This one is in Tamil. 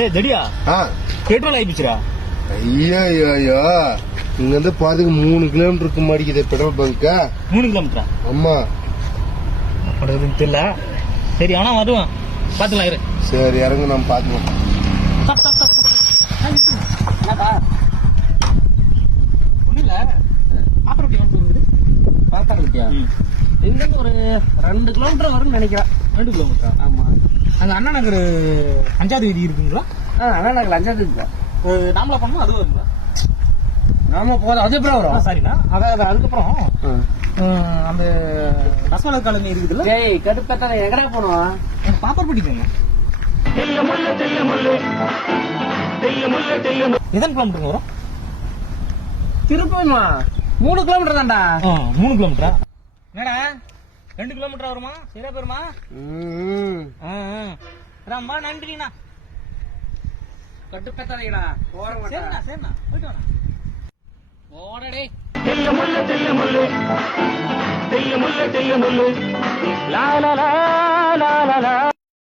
ஏ ஜடியா பெட்ரோல் ஆயிடுச்சுடா. ஐயோ இங்க இருந்து பாத்துக்கு 3 கிலோமீட்டர் இருக்க மாட்டேங்குது பெட்ரோல் பங்கா. 3 கிலோமீட்டரா? ஆமா. பண்றதுன்னு தெரியல. சரி ஆனா வருவான், பாத்துக்கலாம் இரு. சரி இறங்க, நம்ம பாத்துக்கலாம். ஒண்ணு இல்ல, ஆப்பரேட்டிவ் வந்து பாத்தாருக்கியா இங்கிருந்து ஒரு 2 கிலோமீட்டர் வரும்னு நினைக்கிறேன். 2 கிலோமீட்டரா? ஆமா. அங்க அண்ணா நகர் 5வது வீதி இருக்குங்களா? அண்ணா நகர் 5வது வீதி நாமளா பண்ணணும், அது வருங்களா? நாம போதும், அது அப்புறம் வரும். சரிண்ணா. அதாவது அதுக்கப்புறம் அந்த ரசமலர் காலனி இருக்குதுல்ல? ஏய் கடுப்பேத்த எங்கடா போனோம்? எனக்கு பாப்பர் பிடிக்குங்க. எத்தனை கிலோமீட்டர் வரும்? திருப்பூர்மா 3 கிலோமீட்டர் தான்டா. 3 கிலோமீட்டரா? என்னடா 2 கிலோமீட்டர் வருமா? சரியா பேருமா? ரொம்ப நன்றிண்ணா. கட்டுப்பேத்தாதீங்கடா. சரிண்ணா சரிண்ணா, போயிட்டு வரேன். ஓடடே தெல்ல முல்ல லா லா லா லா லா.